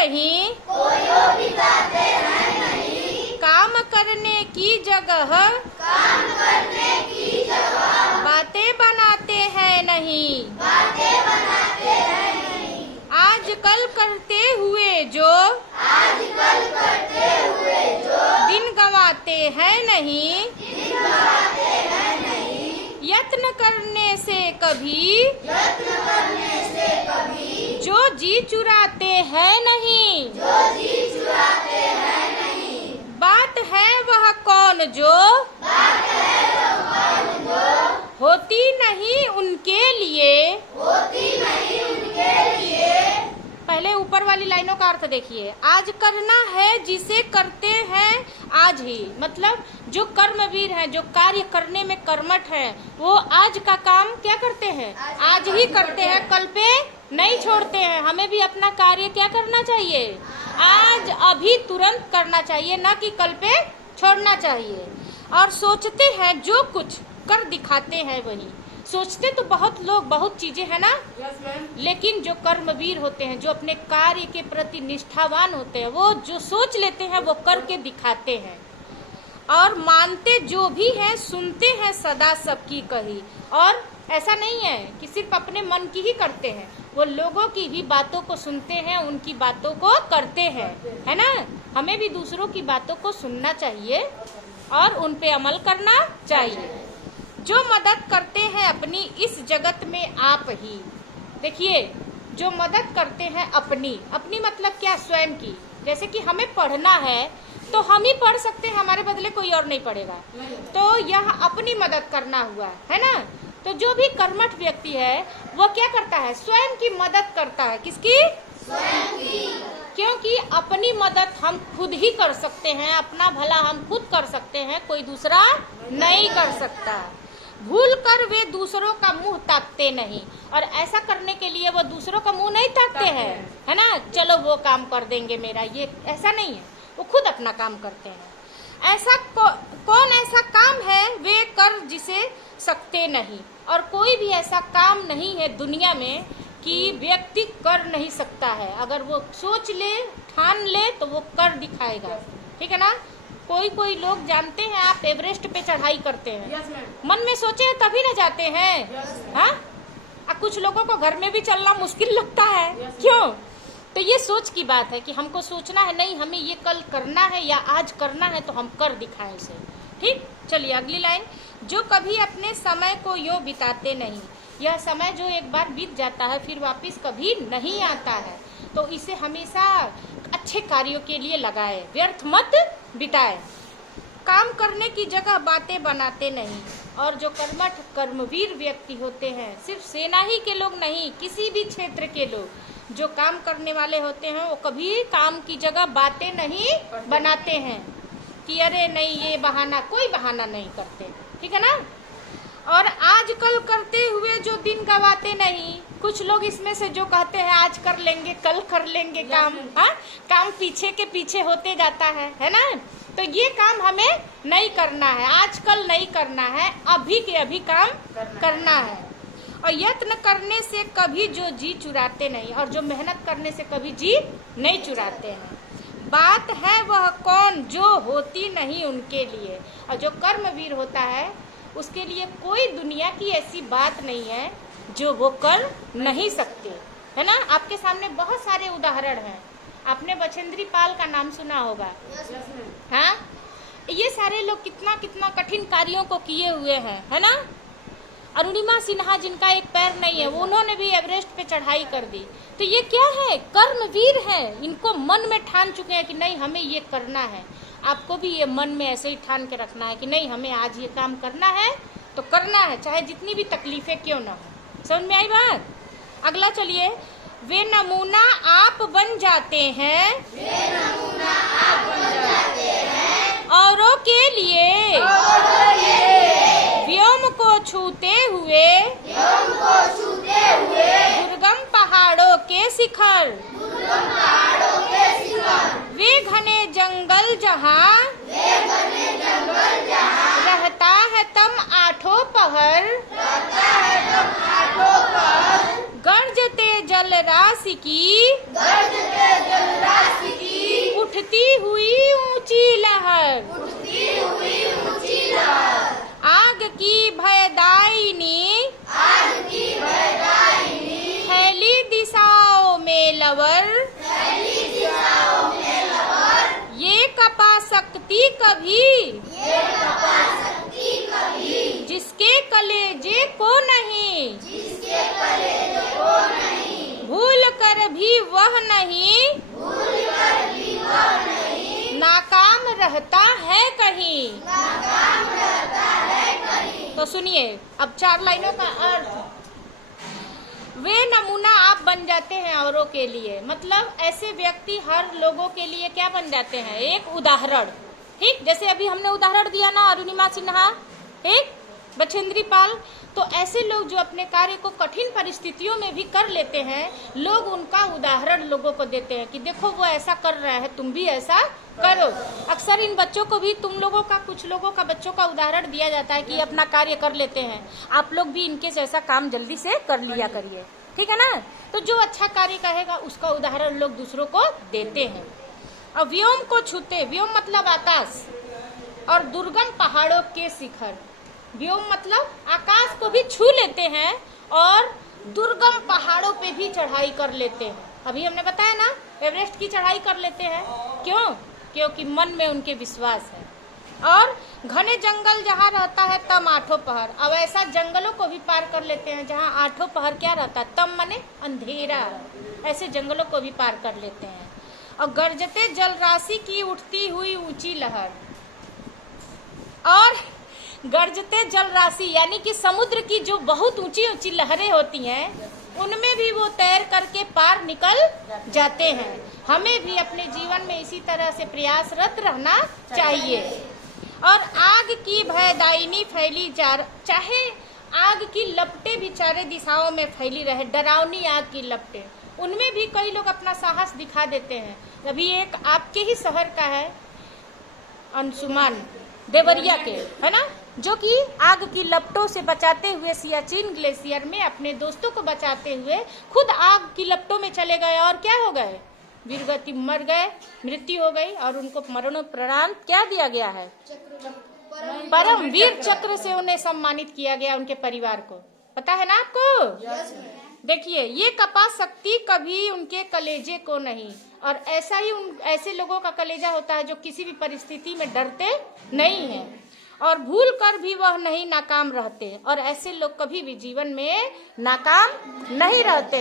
नहीं, काम करने की जगह बातें बनाते हैं नहीं। आजकल करते हुए जो दिन गंवाते हैं नहीं, यत्न करने से कभी जो जी चुराते हैं नहीं। बात है वह कौन जो होती नहीं उनके लिए। पहले ऊपर वाली लाइनों का अर्थ देखिए। आज करना है जिसे करते हैं आज ही, मतलब जो कर्मवीर हैं, जो कार्य करने में कर्मठ हैं, वो आज का काम क्या करते हैं, आज ही करते हैं, कल पे नहीं छोड़ते हैं। हमें भी अपना कार्य क्या करना चाहिए, आज अभी तुरंत करना चाहिए, ना कि कल पे छोड़ना चाहिए। और सोचते हैं जो कुछ कर दिखाते हैं वही। सोचते तो बहुत लोग बहुत चीजें है ना, लेकिन जो कर्मवीर होते हैं, जो अपने कार्य के प्रति निष्ठावान होते हैं, वो जो सोच लेते हैं वो करके दिखाते हैं। और मानते जो भी हैं, सुनते हैं सदा सबकी कही। और ऐसा नहीं है कि सिर्फ अपने मन की ही करते हैं, वो लोगों की भी बातों को सुनते हैं, उनकी बातों को करते हैं, है ना। हमें भी दूसरों की बातों को सुनना चाहिए और उन पे अमल करना चाहिए। जो मदद करते हैं अपनी इस जगत में आप ही। देखिए, जो मदद करते हैं अपनी मतलब क्या, स्वयं की। जैसे कि हमें पढ़ना है तो हम ही पढ़ सकते हैं, हमारे बदले कोई और नहीं पढ़ेगा, तो यह अपनी मदद करना हुआ, है ना। तो जो भी कर्मठ व्यक्ति है वो क्या करता है, स्वयं की मदद करता है। किसकी, स्वयं की। क्योंकि अपनी मदद हम खुद ही कर सकते हैं, अपना भला हम खुद कर सकते हैं, कोई दूसरा नहीं कर सकता। भूल कर वे दूसरों का मुंह ताकते नहीं, और ऐसा करने के लिए वो दूसरों का मुंह नहीं ताकते हैं, है ना। चलो वो काम कर देंगे मेरा, ये ऐसा नहीं है, वो खुद अपना काम करते हैं। ऐसा कौन ऐसा काम है वे कर जिसे सकते नहीं। और कोई भी ऐसा काम नहीं है दुनिया में कि व्यक्ति कर नहीं सकता है। अगर वो सोच ले, ठान ले, तो वो कर दिखाएगा, ठीक है ना। कोई लोग जानते हैं, आप एवरेस्ट पे चढ़ाई करते हैं, मन में सोचे हैं तभी ना जाते हैं, हाँ। कुछ लोगों को घर में भी चलना मुश्किल लगता है, क्यों। तो ये सोच की बात है कि हमको सोचना है, नहीं हमें ये कल करना है या आज करना है, तो हम कर दिखाएं इसे, ठीक। चलिए अगली लाइन। जो कभी अपने समय को यूं बिताते नहीं। यह समय जो एक बार बीत जाता है फिर वापस कभी नहीं आता है, तो इसे हमेशा अच्छे कार्यों के लिए लगाए, व्यर्थ मत बिताए। काम करने की जगह बातें बनाते नहीं। और जो कर्मठ कर्मवीर व्यक्ति होते हैं, सिर्फ सेना ही के लोग नहीं, किसी भी क्षेत्र के लोग जो काम करने वाले होते हैं, वो कभी काम की जगह बातें नहीं बनाते हैं कि अरे नहीं ये बहाना, कोई बहाना नहीं करते, ठीक है ना। और आजकल करते हुए जो दिन गवाते नहीं। कुछ लोग इसमें से जो कहते हैं आज कर लेंगे, कल कर लेंगे काम, हाँ, काम पीछे के पीछे होते जाता है ना। तो ये काम हमें नहीं करना है, आजकल नहीं करना है, अभी के अभी काम करना है। और यत्न करने से कभी जो जी चुराते नहीं, और जो मेहनत करने से कभी जी नहीं चुराते हैं। बात है वह कौन जो होती नहीं उनके लिए। और जो कर्मवीर होता है उसके लिए कोई दुनिया की ऐसी बात नहीं है जो वो कर नहीं सकते, है ना। आपके सामने बहुत सारे उदाहरण हैं। आपने बछेंद्री पाल का नाम सुना होगा, हाँ। ये सारे लोग कितना कितना कठिन कार्यों को किए हुए हैं, है ना। अरुणिमा सिन्हा जिनका एक पैर नहीं है, वो उन्होंने भी एवरेस्ट पे चढ़ाई कर दी। तो ये क्या है, कर्मवीर है। इनको मन में ठान चुके हैं कि नहीं हमें ये करना है। आपको भी ये मन में ऐसे ही ठान के रखना है कि नहीं हमें आज ये काम करना है तो करना है, चाहे जितनी भी तकलीफें क्यों ना हो। समझ में आई बात। अगला चलिए। वे नमूना आप बन जाते हैं, औरों के लिए व्योम को छूते हुए दुर्गम पहाड़ों के शिखर। वे घने जंगल जहाँ रहता है तम आठों पहर। गरजते जल राशि की उठती हुई ऊंची लहर, आग की भयदायिनी, फैली दिशाओं में लवर, ये कपा सकती कभी, जिसके कलेजे को नहीं, भूल कर भी वह नहीं, नाकाम रहता है कहीं। तो सुनिए अब 4 लाइनों का अर्थ। वे नमूना आप बन जाते हैं औरों के लिए, मतलब ऐसे व्यक्ति हर लोगों के लिए क्या बन जाते हैं, एक उदाहरण। ठीक, जैसे अभी हमने उदाहरण दिया ना अरुणिमा सिन्हा, ठीक, बछेंद्री पाल। तो ऐसे लोग जो अपने कार्य को कठिन परिस्थितियों में भी कर लेते हैं, लोग उनका उदाहरण लोगों को देते हैं कि देखो वो ऐसा कर रहा है, तुम भी ऐसा करो। अक्सर इन बच्चों को भी तुम लोगों का, कुछ लोगों का बच्चों का उदाहरण दिया जाता है कि अपना कार्य कर लेते हैं, आप लोग भी इनके जैसा काम जल्दी से कर लिया करिए, ठीक है ना। तो जो अच्छा कार्य कहेगा उसका उदाहरण लोग दूसरों को देते हैं। और व्योम को छूते, व्योम मतलब आकाश, और दुर्गम पहाड़ों के शिखर। व्योम मतलब आकाश को भी छू लेते हैं और दुर्गम पहाड़ों पे भी चढ़ाई कर लेते हैं। अभी हमने बताया ना एवरेस्ट की चढ़ाई कर लेते हैं, क्यों? क्योंकि मन में उनके विश्वास है। और घने जंगल जहाँ रहता है तम आठों पहर, अब ऐसा जंगलों को भी पार कर लेते हैं जहाँ आठों पहर क्या रहता है, तम माने अंधेरा, ऐसे जंगलों को भी पार कर लेते हैं। और गरजते जल राशि की उठती हुई ऊंची लहर, और गरजते जल राशि यानी कि समुद्र की जो बहुत ऊंची ऊंची लहरें होती हैं उनमें भी वो तैर करके पार निकल जाते हैं। हमें भी अपने जीवन में इसी तरह से प्रयासरत रहना चाहिए। और आग की भयदायिनी फैली चाहे आग की लपटें भी चारे दिशाओं में फैली रहे, डरावनी आग की लपटें, उनमें भी कई लोग अपना साहस दिखा देते हैं। अभी एक आपके ही शहर का है अंशुमान देवरिया के, है ना, जो कि आग की लपटों से बचाते हुए सियाचिन ग्लेशियर में अपने दोस्तों को बचाते हुए खुद आग की लपटों में चले गए और क्या हो गए, वीरगति मर गए, मृत्यु हो गई और उनको मरणोपरांत क्या दिया गया है, परम वीर चक्र से उन्हें सम्मानित किया गया, उनके परिवार को। पता है ना आपको? देखिए ये कपा सकती कभी उनके कलेजे को नहीं, और ऐसा ही ऐसे लोगों का कलेजा होता है जो किसी भी परिस्थिति में डरते नहीं है और भूल कर भी वह नहीं नाकाम रहते, और ऐसे लोग कभी भी जीवन में नाकाम नहीं रहते।